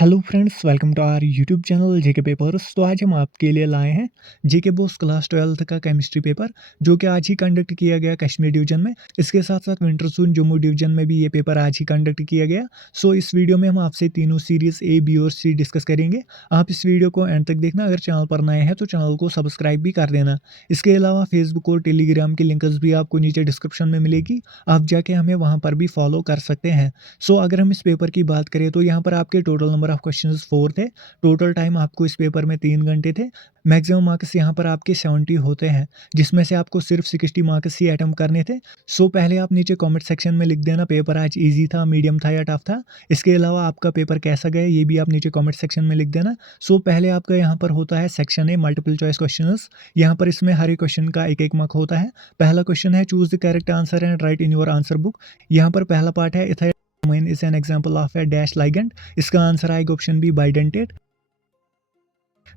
Hello friends, welcome to our YouTube channel JK papers. तो आज हम आपके लिए लाए हैं जेके बोस क्लास 12th का केमिस्ट्री पेपर, जो कि आज ही कंडक्ट किया गया कश्मीर डिवीजन में। इसके साथ साथ विंटर जोन जम्मू डिवीजन में भी ये पेपर आज ही कंडक्ट किया गया। सो इस वीडियो में हम आपसे तीनों सीरीज ए, बी और सी डिस्कस करेंगे। आप इस वीडियो को एंड तक देखना। अगर चैनल पर नए हैं तो चैनल को सब्सक्राइब भी कर देना। इसके अलावा फेसबुक और टेलीग्राम की लिंक्स भी आपको नीचे डिस्क्रिप्शन में मिलेगी, आप जाके हमें वहाँ पर भी फॉलो कर सकते हैं। सो अगर हम इस पेपर की बात करें तो यहाँ पर आपके टोटल नंबर ऑफ क्वेश्चंस 4 थे। टोटल टाइम आपको इस पेपर में 3 घंटे थे। मैक्सिमम मार्क्स यहाँ पर आपके 70 होते हैं, जिसमें से आपको सिर्फ 60 मार्क्स ही अटेम्प्ट करने थे। सो पहले आप नीचे कमेंट सेक्शन में लिख देना पेपर आज ईजी था, मीडियम था या टफ था। इसके अलावा आपका पेपर कैसा गया ये भी आप नीचे कमेंट सेक्शन में लिख देना। सो पहले आपका यहाँ पर होता है section A, multiple choice questions. यहाँ पर इसमें हर एक क्वेश्चन का एक एक मार्क होता है। पहला क्वेश्चन है choose the correct answer and write in your answer book. यहाँ पर पहला पार्ट है ethyl is an example of a dash ligand. इसका आंसर आएगा ऑप्शन बी, बाइडेंटेट।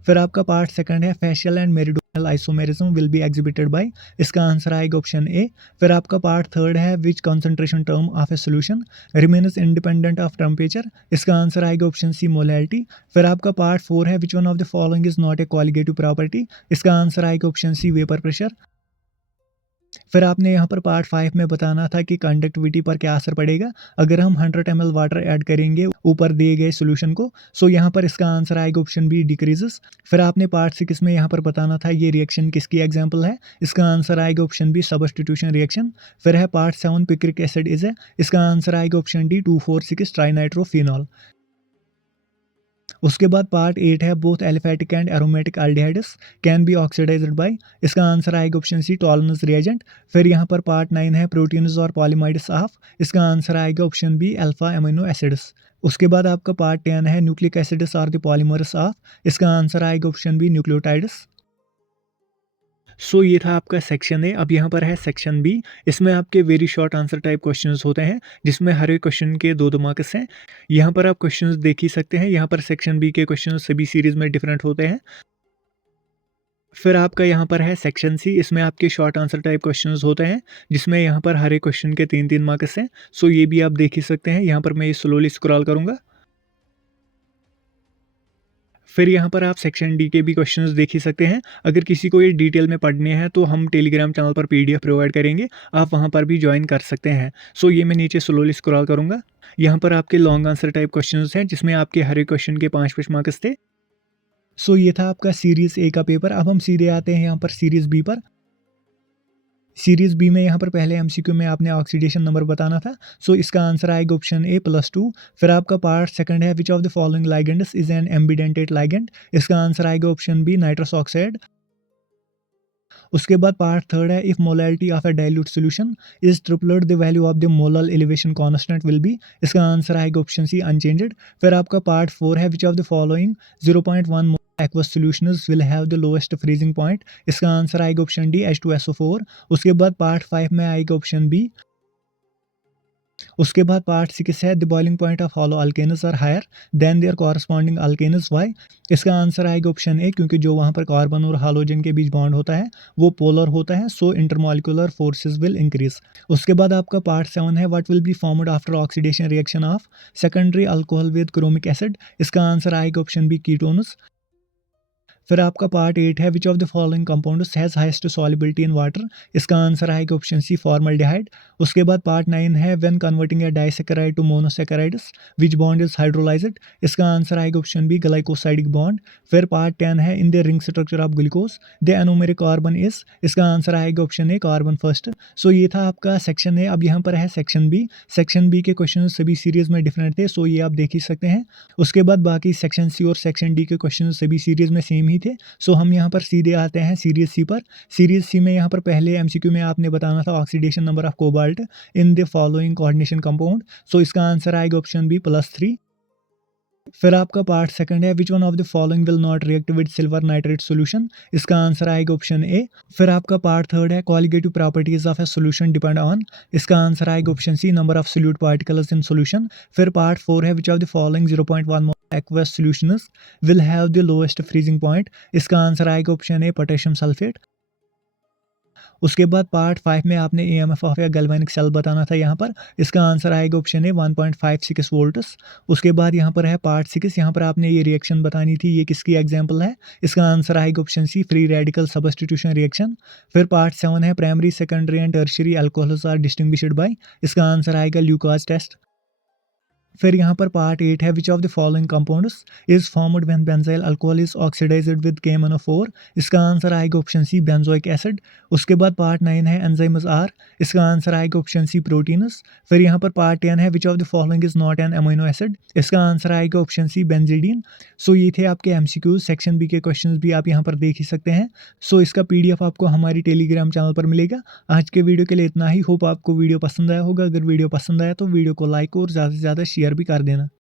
फिर आपका पार्ट सेकंड है facial and meridional isomerism will be exhibited by. इसका आंसर आएगा ऑप्शन ए। फिर आपका पार्ट थर्ड है which concentration term of a solution remains independent of temperature. इसका आंसर आएगा ऑप्शन सी, मोलैलिटी। फिर आपका पार्ट फोर है which one of the following is not a colligative property. इसका आंसर आएगा ऑप्शन सी, वेपर प्रेशर। फिर आपने यहाँ पर पार्ट 5 में बताना था कि कंडक्टिविटी पर क्या असर पड़ेगा अगर हम 100 ml वाटर ऐड करेंगे ऊपर दिए गए सॉल्यूशन को। सो यहाँ पर इसका आंसर आएगा ऑप्शन बी, डिक्रीजेस। फिर आपने पार्ट 6 में यहाँ पर बताना था ये रिएक्शन किसकी एग्जाम्पल है। इसका आंसर आएगा ऑप्शन बी, सब्स्टिट्यूशन रिएक्शन। फिर है पार्ट 7 पिक्रिक एसिड इज है। इसका आंसर आएगा ऑप्शन डी, 2,4,6 ट्राइनाइट्रोफिनॉल। उसके बाद पार्ट 8 है both aliphatic and aromatic aldehydes can be oxidised by. इसका आंसर आएगा ऑप्शन सी, टॉलरेंस रिएजेंट। फिर यहाँ पर पार्ट 9 है प्रोटीन्स और पॉलीमाइड्स ऑफ। इसका आंसर आएगा option B, alpha amino acids. उसके बाद आपका पार्ट 10 है nucleic acids are the polymers of. इसका आंसर आएगा ऑप्शन बी, न्यूक्लियोटाइड्स। सो ये था आपका सेक्शन ए। अब यहाँ पर है सेक्शन बी। इसमें आपके very short answer type questions होते हैं, जिसमें हर एक क्वेश्चन के दो दो मार्क्स हैं। यहाँ पर आप क्वेश्चंस देख ही सकते हैं। यहाँ पर सेक्शन बी के क्वेश्चन सभी सीरीज में डिफरेंट होते हैं। फिर आपका यहाँ पर है सेक्शन सी। इसमें आपके शॉर्ट आंसर टाइप क्वेश्चंस होते हैं, जिसमें यहाँ पर हर एक क्वेश्चन के 3-3 मार्क्स हैं। सो ये भी आप देख ही सकते हैं। यहाँ पर मैं ये स्लोली स्क्रॉल करूँगा। फिर यहाँ पर आप सेक्शन डी के भी क्वेश्चंस देख ही सकते हैं। अगर किसी को ये डिटेल में पढ़ने हैं तो हम टेलीग्राम चैनल पर पीडीएफ प्रोवाइड करेंगे, आप वहाँ पर भी ज्वाइन कर सकते हैं। सो ये मैं नीचे स्लोली स्क्रॉल करूँगा। यहाँ पर आपके लॉन्ग आंसर टाइप क्वेश्चंस हैं, जिसमें आपके हर एक क्वेश्चन के 5-5 मार्क्स थे। सो ये था आपका सीरीज ए का पेपर। अब हम सीधे आते हैं यहाँ पर सीरीज बी पर। सीरीज बी में यहाँ पर पहले एमसीक्यू में आपने ऑक्सीडेशन नंबर बताना था। सो इसका आंसर आएगा ऑप्शन ए, +2। फिर आपका पार्ट सेकंड है which of the following ligands is an ambidentate ligand. इसका आंसर आएगा ऑप्शन बी, नाइट्रस ऑक्साइड। उसके बाद पार्ट थर्ड है if molality of a dilute solution is tripled the value of the molal elevation constant will be. इसका answer आएगा option C, unchanged. फिर आपका part 4 है which of the following 0.1 aqueous solutions will have the lowest freezing point। इसका answer आएगा option D, H2SO4। उसके बाद part 5 में आएगा ऑप्शन बी। उसके बाद पार्ट 6 है the boiling point of haloalkanes are higher than their corresponding alkanes. Why. इसका आंसर आएगा ऑप्शन ए, क्योंकि जो वहाँ पर कार्बन और हालोजन के बीच बॉन्ड होता है वो पोलर होता है। So intermolecular forces will increase. उसके बाद आपका पार्ट 7 है what will be formed after oxidation reaction of secondary alcohol with chromic acid. इसका आंसर आएगा ऑप्शन बी, कीटोन्स। फिर आपका पार्ट 8 है which of the following compounds has highest solubility in water. इसका आंसर आएगा ऑप्शन सी, फॉर्मल्डिहाइड। उसके बाद part 9 है when converting a disaccharide to monosaccharides which bond is hydrolysed. इसका आंसर आएगा ऑप्शन बी, ग्लाइकोसाइडिक बॉन्ड। फिर part 10 है in the ring structure of glucose the anomeric carbon is. इसका answer आएगा option ए, carbon first. सो ये था आपका सेक्शन ए। अब यहाँ पर है सेक्शन बी। सेक्शन बी के क्वेश्चन सभी सीरीज में डिफरेंट थे, सो ये आप देख ही सकते हैं। उसके बाद बाकी सेक्शन सी और सेक्शन डी के क्वेश्चन सभी सीरीज में सेम ही थे। सो हम यहाँ पर सीधे आते हैं सीरीज सी पर। सीरीज सी में यहाँ पर पहले एमसीक्यू में आपने बताना था oxidation number of cobalt in the following coordination compound. So इसका आंसर आएगा ऑप्शन बी, +3। फिर आपका पार्ट सेकंड है which one of the following will not react with silver nitrate solution. इसका आंसर आएगा ऑप्शन ए। फिर आपका पार्ट थर्ड है qualitative properties of a solution depend on. इसका आंसर आएगा option C, number of solute particles in solution. फिर part 4 है which of the following 0.1 aqueous solutions will have the lowest freezing point। इसका answer आएगा option A, potassium sulphate. उसके बाद part 5 में आपने EMF of a galvanic cell बताना था यहाँ पर। इसका आंसर आएगा ऑप्शन ए 1.56 वोल्ट्स। उसके बाद यहाँ पर है पार्ट 6, यहाँ पर आपने ये रिएक्शन बतानी थी, ये किसकी एग्जाम्पल है। इसका आंसर आएगा option C free radical substitution reaction. फिर पार्ट 7 है primary secondary and tertiary alcohols are distinguished by. इसका आंसर आएगा ल्यूकास टेस्ट। फिर यहाँ पर पार्ट 8 है which of the following compounds is formed when benzyl alcohol is oxidised with KMnO4। इसका answer आएगा ऑप्शन सी बेंजोइक एसिड। उसके बाद पार्ट 9 है एंजाइम्स आर। इसका आंसर आएगा ऑप्शन सी प्रोटीनस। फिर यहाँ पर पार्ट 10 है which of the following is not an amino acid. इसका आंसर आएगा ऑप्शन सी बेंजीडीन। सो ये थे आपके MCQs। सेक्शन बी के क्वेश्चन भी आप यहाँ पर देख ही सकते हैं। सो इसका PDF आपको हमारी टेलीग्राम चैनल पर मिलेगा। आज के वीडियो के लिए इतना ही। होप आपको वीडियो पसंद आया होगा। अगर वीडियो पसंद आया तो वीडियो को लाइक और ज़्यादा से ज़्यादा शेयर भी कर देना।